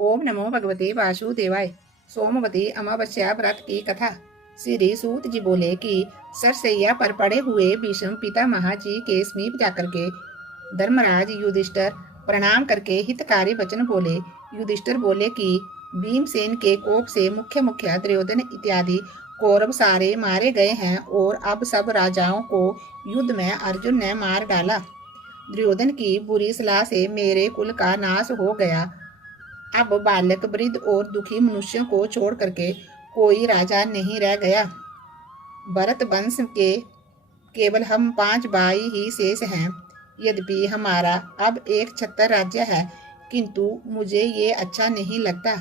ओम नमो भगवते वासुदेवाय। सोमवती अमावस्या व्रत की कथा। श्री सूत जी बोले कि सरसैया पर पड़े हुए भीष्म पितामह जी के समीप जाकर के धर्मराज युधिष्ठिर प्रणाम करके हितकारी वचन बोले। युधिष्ठिर बोले कि भीमसेन के कोप से मुख्य मुख्य दुर्योधन इत्यादि कौरव सारे मारे गए हैं और अब सब राजाओं को युद्ध में अर्जुन ने मार डाला। दुर्योधन की बुरी सलाह से मेरे कुल का नाश हो गया। अब बालक, वृद्ध और दुखी मनुष्यों को छोड़ करके कोई राजा नहीं रह गया। भरत वंश के केवल हम 5 भाई ही शेष हैं। यद्यपि हमारा अब एक छत्र राज्य है, किंतु मुझे ये अच्छा नहीं लगता।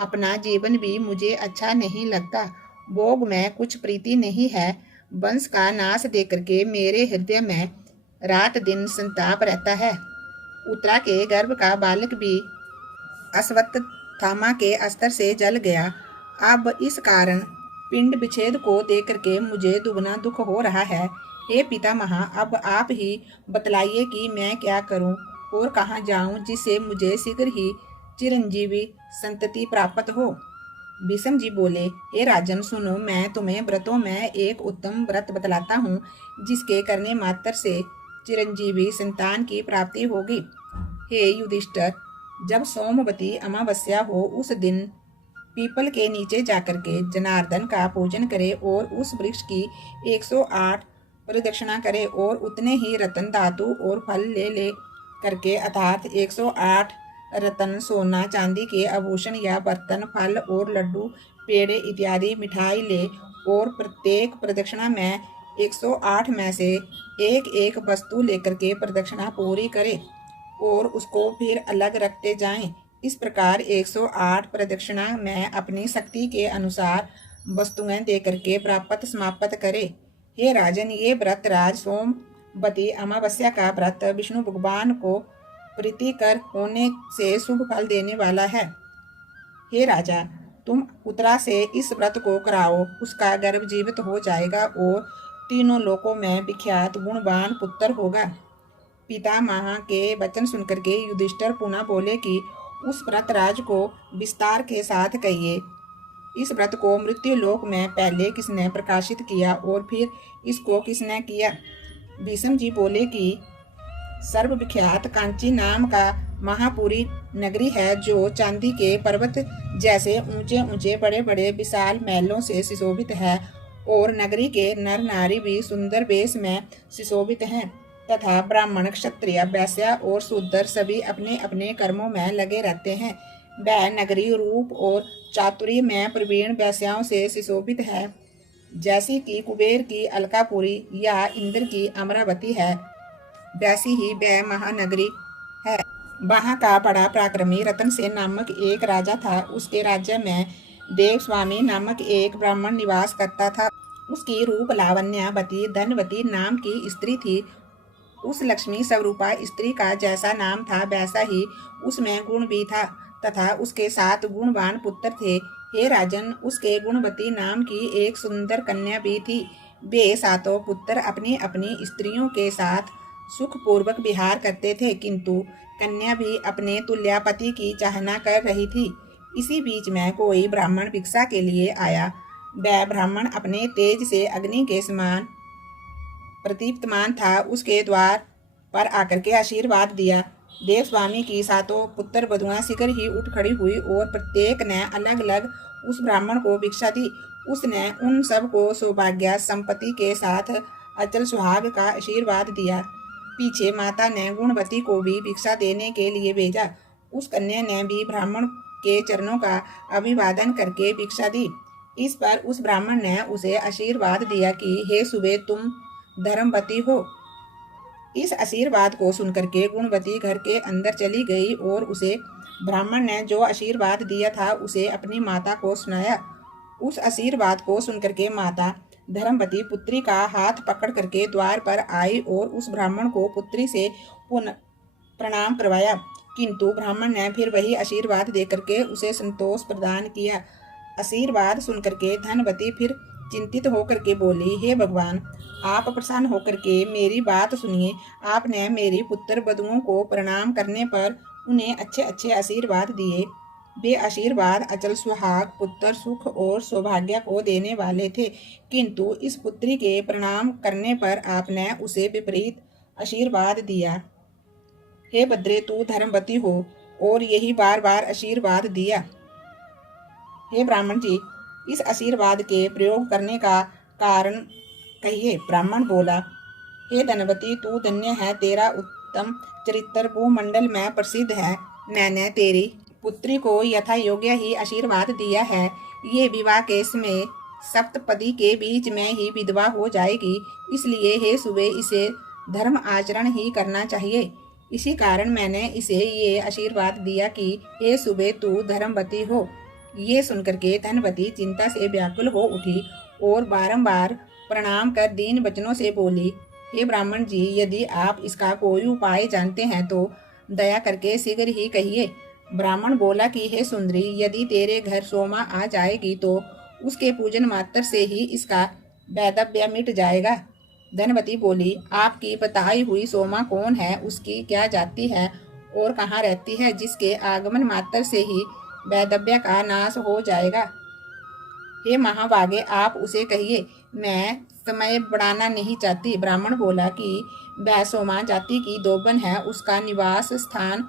अपना जीवन भी मुझे अच्छा नहीं लगता। भोग में कुछ प्रीति नहीं है। वंश का नाश देख करके मेरे हृदय में रात दिन संताप रहता है। उत्तरा के गर्भ का बालक भी अश्वत्थामा के अस्त्र से जल गया। अब इस कारण पिंड विच्छेद को देख करके मुझे दुगना दुख हो रहा है। हे पितामह, अब आप ही बतलाइए कि मैं क्या करूं और कहां जाऊं जिससे मुझे शीघ्र ही चिरंजीवी संतति प्राप्त हो। भीष्म जी बोले, हे राजन सुनो, मैं तुम्हें व्रतों में एक उत्तम व्रत बतलाता हूँ जिसके करने मात्र से चिरंजीवी संतान की प्राप्ति होगी। हे युधिष्ठिर, जब सोमवती अमावस्या हो उस दिन पीपल के नीचे जाकर के जनार्दन का पूजन करे और उस वृक्ष की 108 प्रदक्षिणा करे और उतने ही रतन, धातु और फल ले ले करके अर्थात 108 रतन, सोना चांदी के आभूषण या बर्तन, फल और लड्डू, पेड़े इत्यादि मिठाई ले और प्रत्येक प्रदक्षिणा में 108 में से एक एक वस्तु लेकर के प्रदक्षिणा पूरी करे और उसको फिर अलग रखते जाएं। इस प्रकार 108 प्रदक्षिणा में अपनी शक्ति के अनुसार वस्तुएं दे करके प्राप्त समाप्त करे। हे राजन, ये व्रत राज सोमवती अमावस्या का व्रत विष्णु भगवान को प्रीतिकर होने से शुभ फल देने वाला है। हे राजा, तुम उत्तरा से इस व्रत को कराओ, उसका गर्भ जीवित हो जाएगा और तीनों लोकों में विख्यात गुणवान पुत्र होगा। पितामह के वचन सुनकर के युधिष्ठिर पुनः बोले कि उस व्रत राज को विस्तार के साथ कहिए। इस व्रत को मृत्यु लोक में पहले किसने प्रकाशित किया और फिर इसको किसने किया। भीष्म जी बोले कि सर्वविख्यात कांची नाम का महापुरी नगरी है, जो चांदी के पर्वत जैसे ऊंचे ऊंचे बड़े बड़े विशाल महलों से सुशोभित है और नगरी के नर नारी भी सुंदर वेश में सुशोभित हैं तथा ब्राह्मण, क्षत्रिय, वैश्य और शूद्र सभी अपने अपने कर्मों में लगे रहते हैं। वह नगरी रूप और चातुर्य में प्रवीण वैश्याओं से सुशोभित है, जैसी कि कुबेर की अलकापुरी या इंद्र की अमरावती है, वैसी ही वह महानगरी है। वहाँ का बड़ा पराक्रमी रतनसेन नामक एक राजा था। उसके राज्य में देवस्वामी नामक एक ब्राह्मण निवास करता था। उसकी रूप लावण्यवती धनवती नाम की स्त्री थी। उस लक्ष्मी स्वरूपा स्त्री का जैसा नाम था वैसा ही उसमें गुण भी था तथा उसके 7 गुणवान पुत्र थे। हे राजन, उसके गुणवती नाम की एक सुंदर कन्या भी थी। वे 7 पुत्र अपनी अपनी स्त्रियों के साथ सुखपूर्वक विहार करते थे, किंतु कन्या भी अपने तुल्यापति की चाहना कर रही थी। इसी बीच में कोई ब्राह्मण भिक्षा के लिए आया। वह ब्राह्मण अपने तेज से अग्नि के समान प्रदीप्तमान था। उसके द्वार पर आकर के आशीर्वाद दिया। देवस्वामी की 7 पुत्र वधुआं शीघ्र ही उठ खड़ी हुई और प्रत्येक ने अलग अलग उस ब्राह्मण को भिक्षा दी। उसने उन सब को सौभाग्य संपत्ति के साथ अचल सुहाग का आशीर्वाद दिया। पीछे माता ने गुणवती को भी भिक्षा देने के लिए भेजा। उस कन्या ने भी ब्राह्मण के चरणों का अभिवादन करके भिक्षा दी। इस पर उस ब्राह्मण ने उसे आशीर्वाद दिया कि हे सुबे, तुम धर्मवती हो। इस आशीर्वाद को सुनकर के गुणवती घर के अंदर चली गई और उसे ब्राह्मण ने जो आशीर्वाद दिया था उसे अपनी माता को सुनाया। उस आशीर्वाद को सुनकर के माता धर्मवती पुत्री का हाथ पकड़ करके द्वार पर आई और उस ब्राह्मण को पुत्री से पुनः प्रणाम करवाया, किंतु ब्राह्मण ने फिर वही आशीर्वाद देकर के उसे संतोष प्रदान किया। आशीर्वाद सुनकर के धनवती फिर चिंतित होकर के बोली, हे भगवान, आप प्रसन्न होकर के मेरी बात सुनिए। आपने मेरी पुत्र वधुओं को प्रणाम करने पर उन्हें अच्छे अच्छे आशीर्वाद दिए, वे आशीर्वाद अचल सुहाग पुत्र सुख और सौभाग्य को देने वाले थे, किंतु इस पुत्री के प्रणाम करने पर आपने उसे विपरीत आशीर्वाद दिया। हे भद्रे, तू धर्मवती हो, और यही बार बार आशीर्वाद दिया। हे ब्राह्मण जी, इस आशीर्वाद के प्रयोग करने का कारण कहिए। ब्राह्मण बोला, हे धनवती, तू धन्य है, तेरा उत्तम चरित्र भूमंडल में प्रसिद्ध है। मैंने तेरी पुत्री को यथा योग्य ही आशीर्वाद दिया है। ये विवाह के समय सप्तपदी के बीच में ही विधवा हो जाएगी, इसलिए हे सुबे इसे धर्म आचरण ही करना चाहिए। इसी कारण मैंने इसे ये आशीर्वाद दिया कि हे सुबे तू धर्मवती हो। ये सुनकर के धनवती चिंता से व्याकुल हो उठी और बारंबार प्रणाम कर दीन वचनों से बोली, हे ब्राह्मण जी, यदि आप इसका कोई उपाय जानते हैं तो दया करके शीघ्र ही कहिए। ब्राह्मण बोला कि हे सुंदरी, यदि तेरे घर सोमा आ जाएगी तो उसके पूजन मात्र से ही इसका वैधव्य मिट जाएगा। धनवती बोली, आपकी बताई हुई सोमा कौन है, उसकी क्या जाति है और कहाँ रहती है, जिसके आगमन मात्र से ही वैधव्य का नाश हो जाएगा। हे महाभागे, आप उसे कहिए, मैं समय बढ़ाना नहीं चाहती। ब्राह्मण बोला कि वह सोमा जाति की दोबन है, उसका निवास स्थान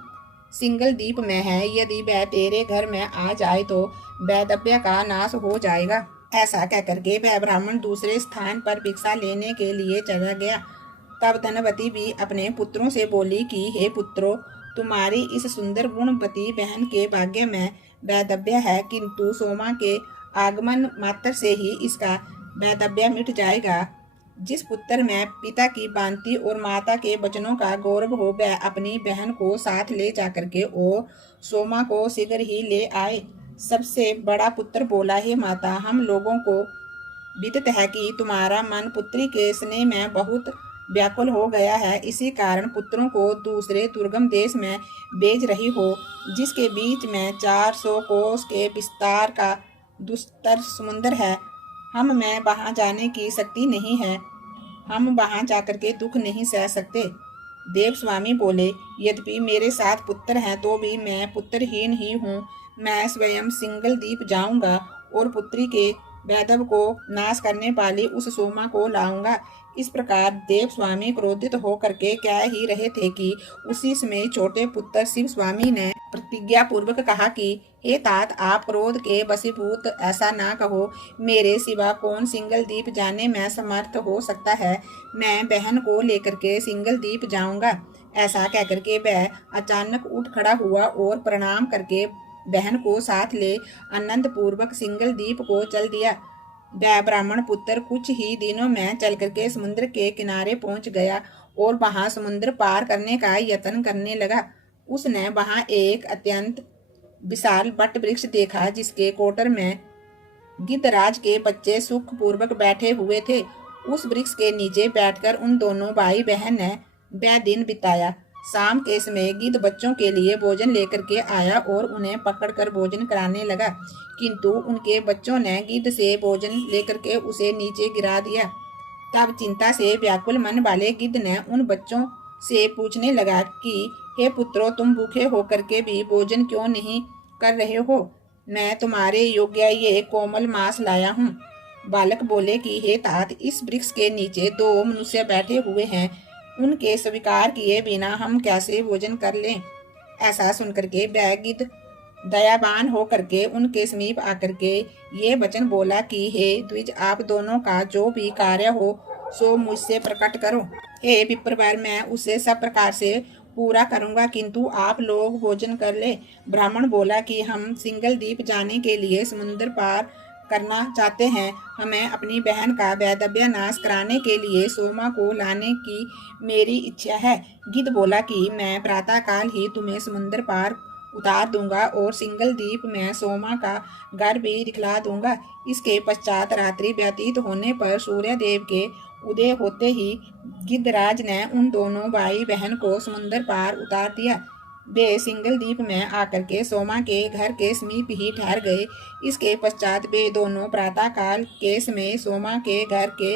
सिंगल द्वीप में है। यदि वह तेरे घर में आ जाए तो वैधव्य का नाश हो जाएगा। ऐसा कहकर के वह ब्राह्मण दूसरे स्थान पर भिक्षा लेने के लिए चला गया। तब धनवती भी अपने पुत्रों से बोली कि हे पुत्रों, तुम्हारी इस सुंदर गुणवती बहन के भाग्य में वैधव्य है, किंतु सोमा के आगमन मात्र से ही इसका वैधव्य मिट जाएगा। जिस पुत्र में पिता की बांति और माता के वचनों का गौरव हो, वह अपनी बहन को साथ ले जाकर के और सोमा को शीघ्र ही ले आए। सबसे बड़ा पुत्र बोला, हे माता, हम लोगों को विदित है कि तुम्हारा मन पुत्री के स्नेह में बहुत व्याकुल हो गया है। इसी कारण पुत्रों को दूसरे दुर्गम देश में भेज रही हो, जिसके बीच में 400 कोस के विस्तार का दुस्तर समुद्र है। हम में वहां जाने की शक्ति नहीं है, हम वहां जाकर के दुख नहीं सह सकते। देव स्वामी बोले, यद्यपि मेरे साथ पुत्र हैं तो भी मैं पुत्रहीन ही हूँ। मैं स्वयं सिंगल द्वीप जाऊंगा और पुत्री के वैधव को नाश करने वाली उस सोमा को लाऊंगा। इस प्रकार देव स्वामी क्रोधित होकर के कह ही रहे थे कि उसी समय छोटे पुत्र शिव स्वामी ने प्रतिज्ञा पूर्वक कहा कि हे तात, आप क्रोध के वशीभूत ऐसा ना कहो। मेरे सिवा कौन सिंगल द्वीप जाने में समर्थ हो सकता है। मैं बहन को लेकर के सिंगल द्वीप जाऊंगा। ऐसा कहकर के वह अचानक उठ खड़ा हुआ और प्रणाम करके बहन को साथ ले आनंद पूर्वक सिंगल द्वीप को चल दिया। वह ब्राह्मण पुत्र कुछ ही दिनों में चल करके समुद्र के किनारे पहुंच गया और वहां समुद्र पार करने का यत्न करने लगा। उसने वहां एक अत्यंत विशाल वट वृक्ष देखा, जिसके कोटर में गिद्धराज के बच्चे सुख पूर्वक बैठे हुए थे। उस वृक्ष के नीचे बैठकर उन दोनों भाई बहन ने वह दिन बिताया। शाम के समय गिद्ध बच्चों के लिए भोजन लेकर के आया और उन्हें पकड़कर भोजन कराने लगा, किंतु उनके बच्चों ने गिद्ध से भोजन लेकर के उसे नीचे गिरा दिया। तब चिंता से व्याकुल मन वाले गिद्ध ने उन बच्चों से पूछने लगा कि हे पुत्रों, तुम भूखे होकर के भी भोजन क्यों नहीं कर रहे हो? मैं तुम्हारे योग्य ये कोमल मांस लाया हूँ। बालक बोले कि हे तात, इस वृक्ष के नीचे 2 मनुष्य बैठे हुए हैं, उनके स्वीकार किए बिना हम कैसे भोजन कर लें? ऐसा सुनकर के वह गिद्ध दयावान हो करके उनके समीप आकर के ये वचन बोला कि हे द्विज, आप दोनों का जो भी कार्य हो सो मुझसे प्रकट करो। हे विप्रवर, मैं उसे सब प्रकार से पूरा करूंगा, किंतु आप लोग भोजन कर ले। ब्राह्मण बोला कि हम सिंगल द्वीप जाने के लिए समुद्र पार करना चाहते हैं। हमें अपनी बहन का वैधव्य नाश कराने के लिए सोमा को लाने की मेरी इच्छा है। गिद्ध बोला कि मैं प्रातः काल ही तुम्हें समुद्र पार उतार दूंगा और सिंगल द्वीप में सोमा का घर भी दिखला दूंगा। इसके पश्चात रात्रि व्यतीत होने पर सूर्य देव के उदय होते ही गिद्धराज ने उन दोनों भाई बहन को समुद्र पार उतार दिया। वे सिंगल द्वीप में आकर के सोमा के घर के समीप ही ठहर गए। इसके पश्चात वे दोनों प्रातः काल के समय सोमा के घर के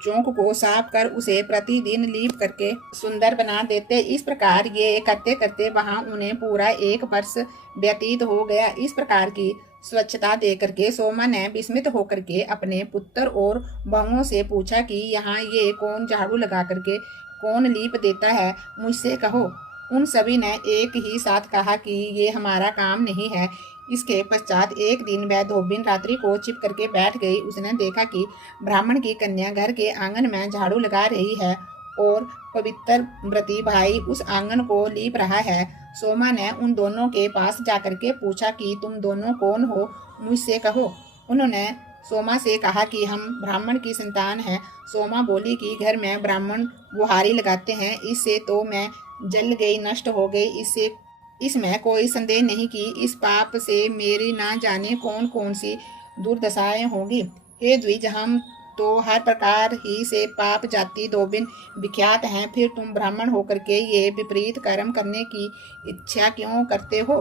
चौक को साफ कर उसे प्रतिदिन लीप करके सुंदर बना देते। इस प्रकार ये करते करते वहां उन्हें पूरा 1 वर्ष व्यतीत हो गया। इस प्रकार की स्वच्छता देख करके सोमा ने विस्मित होकर के अपने पुत्र और बहुओं से पूछा कि यहाँ ये कौन झाड़ू लगा करके कौन लीप देता है, मुझसे कहो। उन सभी ने एक ही साथ कहा कि ये हमारा काम नहीं है। इसके पश्चात एक दिन वह धोबिन रात्रि को छिप करके बैठ गई। उसने देखा कि ब्राह्मण की कन्या घर के आंगन में झाड़ू लगा रही है और पवित्र व्रती भाई उस आंगन को लीप रहा है। सोमा ने उन दोनों के पास जाकर के पूछा कि तुम दोनों कौन हो, मुझसे कहो। उन्होंने सोमा से कहा कि हम ब्राह्मण की संतान हैं। सोमा बोली कि घर में ब्राह्मण बुहारी लगाते हैं, इससे तो मैं जल गई, नष्ट हो गई। इसमें कोई संदेह नहीं कि इस पाप से मेरी ना जाने कौन कौन सी दुर्दशाएं होंगी। हे द्विज, हम तो हर प्रकार ही से पाप जाति धोबिन विख्यात हैं, फिर तुम ब्राह्मण होकर के ये विपरीत कर्म करने की इच्छा क्यों करते हो।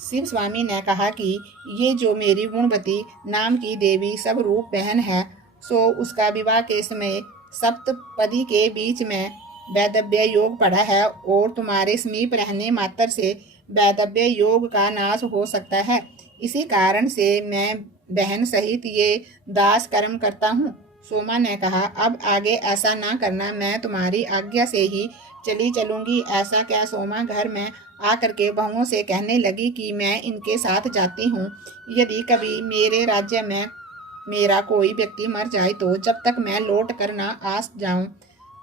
शिव स्वामी ने कहा कि ये जो मेरी गुणवती नाम की देवी सब रूप बहन है, सो उसका विवाह के समय सप्तपदी के बीच में वैदव्य योग पड़ा है और तुम्हारे समीप रहने मात्र से वैदव्य योग का नाश हो सकता है। इसी कारण से मैं बहन सहित ये दास कर्म करता हूँ। सोमा ने कहा, अब आगे ऐसा ना करना, मैं तुम्हारी आज्ञा से ही चली चलूंगी। ऐसा क्या? सोमा घर में आकर के बहुओं से कहने लगी कि मैं इनके साथ जाती हूँ। यदि कभी मेरे राज्य में मेरा कोई व्यक्ति मर जाए तो जब तक मैं लौट कर ना आ जाऊं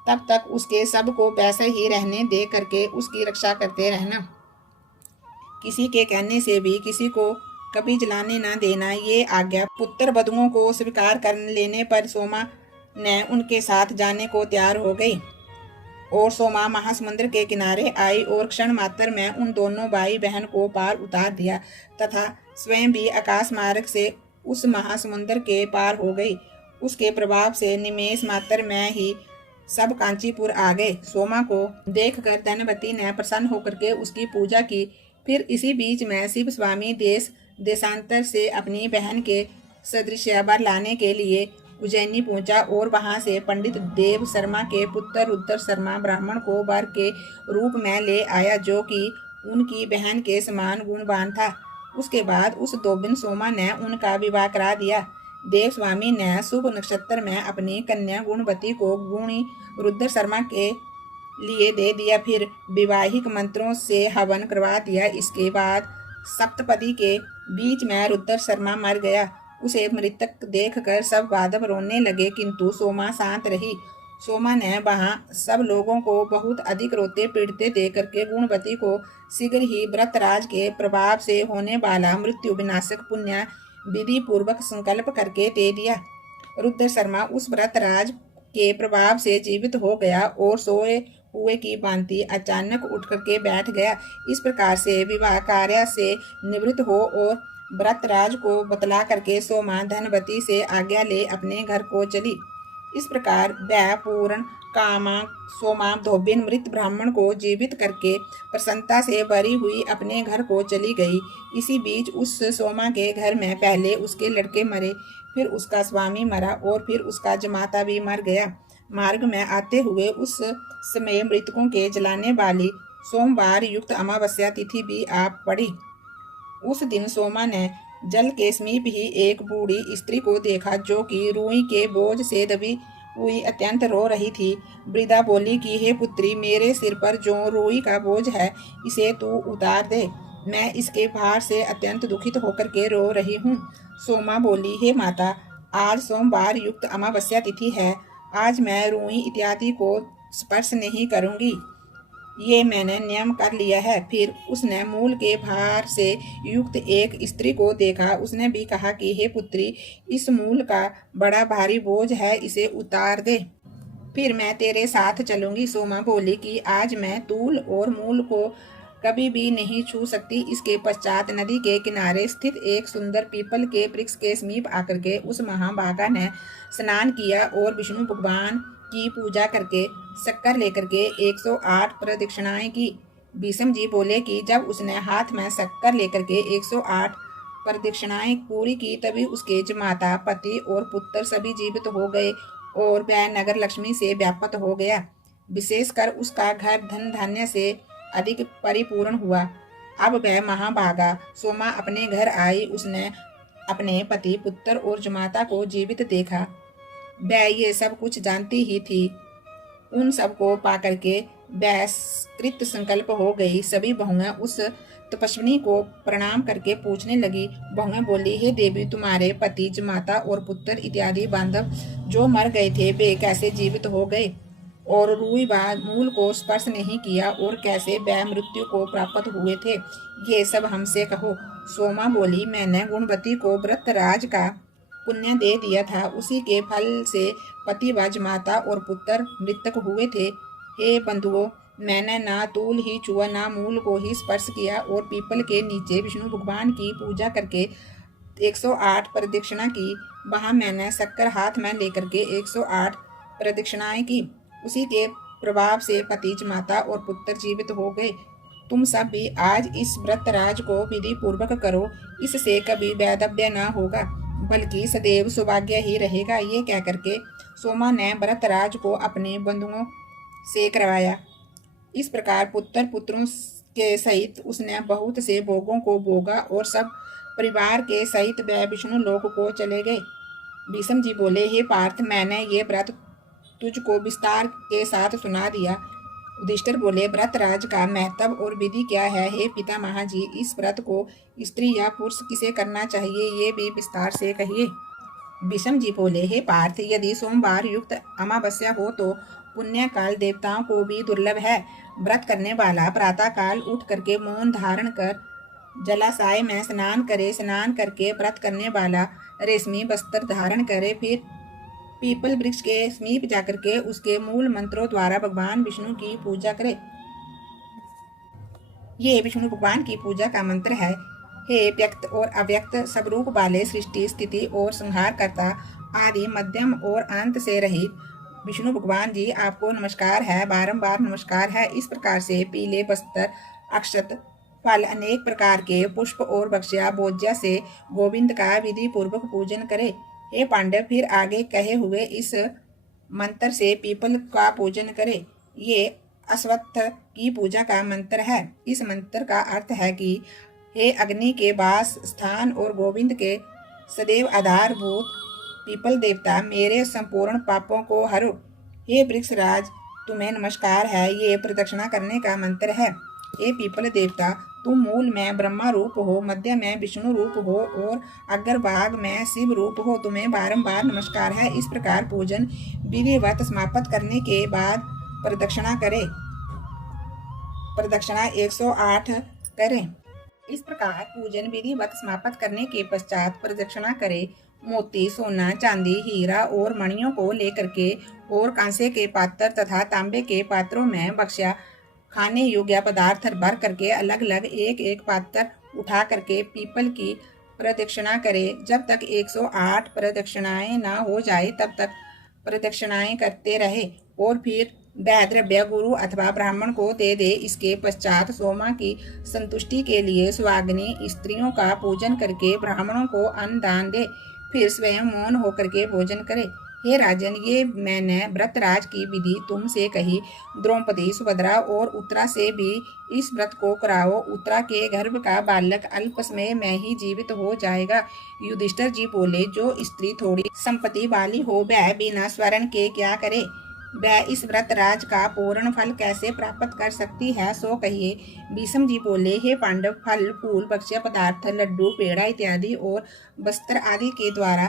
तब तक उसके सब को वैसे ही रहने दे करके उसकी रक्षा करते रहना। किसी के कहने से भी किसी को कभी जलाने ना देना। ये आज्ञा पुत्र बधुओं को स्वीकार कर लेने पर सोमा ने उनके साथ जाने को तैयार हो गई और सोमा महासमुद्र के किनारे आई और क्षण मात्र में उन दोनों भाई बहन को पार उतार दिया तथा स्वयं भी आकाश मार्ग से उस महासमुद्र के पार हो गई। उसके प्रभाव से निमेष मात्र में ही सब कांचीपुर आ गए। सोमा को देखकर धनवती ने प्रसन्न होकर के उसकी पूजा की। फिर इसी बीच में शिव स्वामी देश देशांतर से अपनी बहन के सदृश वर लाने के लिए उज्जैनी पहुंचा और वहां से पंडित देव शर्मा के पुत्र रुद्र शर्मा ब्राह्मण को वर के रूप में ले आया, जो कि उनकी बहन के समान गुणवान था। उसके बाद उस धोबिन सोमा ने उनका विवाह करा दिया। देव स्वामी ने शुभ नक्षत्र में अपनी कन्या गुणवती को गुणी रुद्र शर्मा के लिए दे दिया। फिर विवाहिक मंत्रों से हवन करवा दिया। इसके बाद सप्तपदी के बीच में रुद्र शर्मा मर गया। उसे मृतक देखकर सब बाधव रोने लगे, किंतु सोमा शांत रही। सोमा ने वहां सब लोगों को बहुत अधिक रोते पीड़ते देख करके गुणवती को शीघ्र ही व्रतराज के प्रभाव से होने वाला मृत्यु विनाशक पुण्य विधि पूर्वक संकल्प करके दे दिया। रुद्र शर्मा उस व्रतराज के प्रभाव से जीवित हो गया और सोए हुए की भांति अचानक उठ करके बैठ गया। इस प्रकार से विवाह कार्य से निवृत्त हो और व्रतराज को बतला करके सोमा धनवती से आज्ञा ले अपने घर को चली। इस प्रकार वह पूर्ण कामा सोमा धोबिन मृत ब्राह्मण को जीवित करके प्रसन्नता से भरी हुई अपने घर को चली गई। इसी बीच उस सोमा के घर में पहले उसके लड़के मरे, फिर उसका स्वामी मरा और फिर उसका जमाता भी मर गया। मार्ग में आते हुए उस समय मृतकों के जलाने वाली सोमवार युक्त अमावस्या तिथि भी आ पड़ी। उस दिन सोमा ने जल के समीप ही एक बूढ़ी स्त्री को देखा, जो कि रूई के बोझ से दबी हुई अत्यंत रो रही थी। वृद्धा बोली कि हे पुत्री, मेरे सिर पर जो रूई का बोझ है इसे तू उतार दे, मैं इसके भार से अत्यंत दुखित होकर के रो रही हूँ। सोमा बोली, हे माता, आज सोमवार युक्त अमावस्या तिथि है, आज मैं रूई इत्यादि को स्पर्श नहीं करूँगी, ये मैंने नियम कर लिया है। फिर उसने मूल के भार से युक्त एक स्त्री को देखा। उसने भी कहा कि हे पुत्री, इस मूल का बड़ा भारी बोझ है, इसे उतार दे, फिर मैं तेरे साथ चलूंगी। सोमा बोली कि आज मैं तूल और मूल को कभी भी नहीं छू सकती। इसके पश्चात नदी के किनारे स्थित एक सुंदर पीपल के वृक्ष के समीप आकर के उस महाभागा ने स्नान किया और विष्णु भगवान की पूजा करके शक्कर लेकर के 108 प्रदक्षिणाएं की। भीष्म जी बोले कि जब उसने हाथ में शक्कर लेकर के 108 प्रदक्षिणाएं पूरी की, तभी उसके जमाता, पति और पुत्र सभी जीवित हो गए और वह नगर लक्ष्मी से व्याप्त हो गया। विशेषकर उसका घर धन धान्य से अधिक परिपूर्ण हुआ। अब वह महाभागा सोमा अपने घर आई। उसने अपने पति, पुत्र और जमाता को जीवित देखा। वह ये सब कुछ जानती ही थी। उन सबको पाकर के वह कृत संकल्प हो गई। सभी बहुएं उस तपस्विनी को प्रणाम करके पूछने लगी। बहुएं बोली, हे देवी, तुम्हारे पति, जमाता और पुत्र इत्यादि बांधव जो मर गए थे वे कैसे जीवित हो गए और रूई व मूल को स्पर्श नहीं किया और कैसे वह मृत्यु को प्राप्त हुए थे, ये सब हमसे कहो। सोमा बोली, मैंने गुणवती को व्रतराज का पुण्य दे दिया था। उसी के फल से पति व जमाता और पुत्र मृतक हुए थे। हे बंधुओं, मैंने ना तूल ही छुआ ना मूल को ही स्पर्श किया और पीपल के नीचे विष्णु भगवान की पूजा करके 108 प्रदक्षिणा की। वहां मैंने शक्कर हाथ में लेकर के 108 प्रदक्षिणाएं की। उसी के प्रभाव से पति, जमाता और पुत्र जीवित हो गए। तुम सब भी आज इस व्रतराज को विधि पूर्वक करो। इससे कभी वैधव्य न होगा बल्कि सदैव सौभाग्य ही रहेगा। ये कह करके सोमा ने व्रतराज को अपने बंधुओं से करवाया। इस प्रकार पुत्रों के सहित उसने बहुत से भोगों को भोगा और सब परिवार के सहित वह विष्णु लोक को चले गए। भीष्म जी बोले, हे पार्थ, मैंने ये व्रत तुझको विस्तार के साथ सुना दिया। युधिष्ठिर बोले, व्रतराज का महत्व और विधि क्या है? हे पितामह जी, इस व्रत को स्त्री या पुरुष किसे करना चाहिए, ये भी विस्तार से कहिए। भीष्म जी बोले, हे पार्थ, यदि सोमवार युक्त अमावस्या हो तो पुण्य काल देवताओं को भी दुर्लभ है। व्रत करने वाला प्रातः काल उठ करके मौन धारण कर जलाशय में स्नान करे। स्नान करके व्रत करने वाला रेशमी वस्त्र धारण करे। फिर पीपल वृक्ष के समीप जाकर के उसके मूल मंत्रों द्वारा भगवान विष्णु की पूजा करे। ये विष्णु भगवान की पूजा का मंत्र है। हे व्यक्त और अव्यक्त स्वरूप वाले, सृष्टि, स्थिति और संहार करता, आदि, मध्यम और अंत से रहित विष्णु भगवान जी, आपको नमस्कार है, बारंबार नमस्कार है। इस प्रकार से पीले वस्त्र, अक्षत, फल, अनेक प्रकार के पुष्प और भक्ष्या भोज्या से गोविंद का विधि पूर्वक पूजन करे। हे पांडव, फिर आगे कहे हुए इस मंत्र से पीपल का पूजन करे। ये अश्वत्थ की पूजा का मंत्र है। इस मंत्र का अर्थ है कि हे अग्नि के वास स्थान और गोविंद के सदैव आधारभूत पीपल देवता, मेरे संपूर्ण पापों को हरो। हे वृक्षराज, तुम्हें नमस्कार है। ये प्रदक्षिणा करने का मंत्र है। हे पीपल देवता, तुम मूल में ब्रह्मा रूप हो, मध्य में विष्णु रूप हो और अग्रभाग में शिव रूप हो। तुम्हें बारंबार नमस्कार है। इस प्रकार पूजन विधिवत समाप्त करने के बाद प्रदक्षिणा करें। प्रदक्षिणा 108 करें। इस प्रकार पूजन विधिवत समाप्त करने के पश्चात प्रदक्षिणा करें। मोती, सोना, चांदी, हीरा और मणियों को लेकर के और कांसे के पात्र तथा तांबे के पात्रों में बक्सा खाने योग्य पदार्थ भर करके अलग अलग एक एक पात्र उठा करके पीपल की प्रदक्षिणा करें। जब तक 108 प्रदक्षिणाएं ना हो जाए तब तक प्रदक्षिणाएं करते रहे और फिर वह द्रव्य गुरु अथवा ब्राह्मण को दे दे। इसके पश्चात सोमा की संतुष्टि के लिए सुहागिनी स्त्रियों का पूजन करके ब्राह्मणों को अन्न दान दे। फिर स्वयं मौन होकर के भोजन करे। हे राजन, ये मैंने व्रतराज की विधि तुमसे कही। द्रौपदी, सुभद्रा और उत्तरा से भी इस व्रत को कराओ। उत्तरा के गर्भ का बालक अल्प समय में ही जीवित हो जाएगा। युधिष्ठिर जी बोले, जो स्त्री थोड़ी संपत्ति वाली हो वह बिना स्वर्ण के क्या करे? वह इस व्रतराज का पूर्ण फल कैसे प्राप्त कर सकती है, सो कहिए। भीष्म जी बोले, हे पांडव, फल, फूल, भक्ष्य पदार्थ, लड्डू, पेड़ा इत्यादि और वस्त्र आदि के द्वारा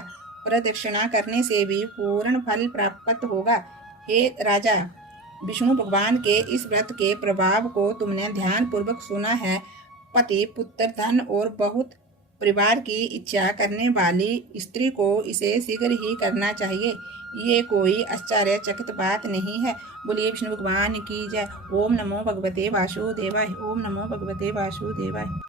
प्रदक्षिणा करने से भी पूर्ण फल प्राप्त होगा। हे राजा, विष्णु भगवान के इस व्रत के प्रभाव को तुमने ध्यान पूर्वक सुना है। पति, पुत्र, धन और बहुत परिवार की इच्छा करने वाली स्त्री को इसे शीघ्र ही करना चाहिए। ये कोई आश्चर्यचकित बात नहीं है। बोलिए विष्णु भगवान की जय। ओम नमो भगवते वासुदेवाय। ओम नमो भगवते वासुदेवाय।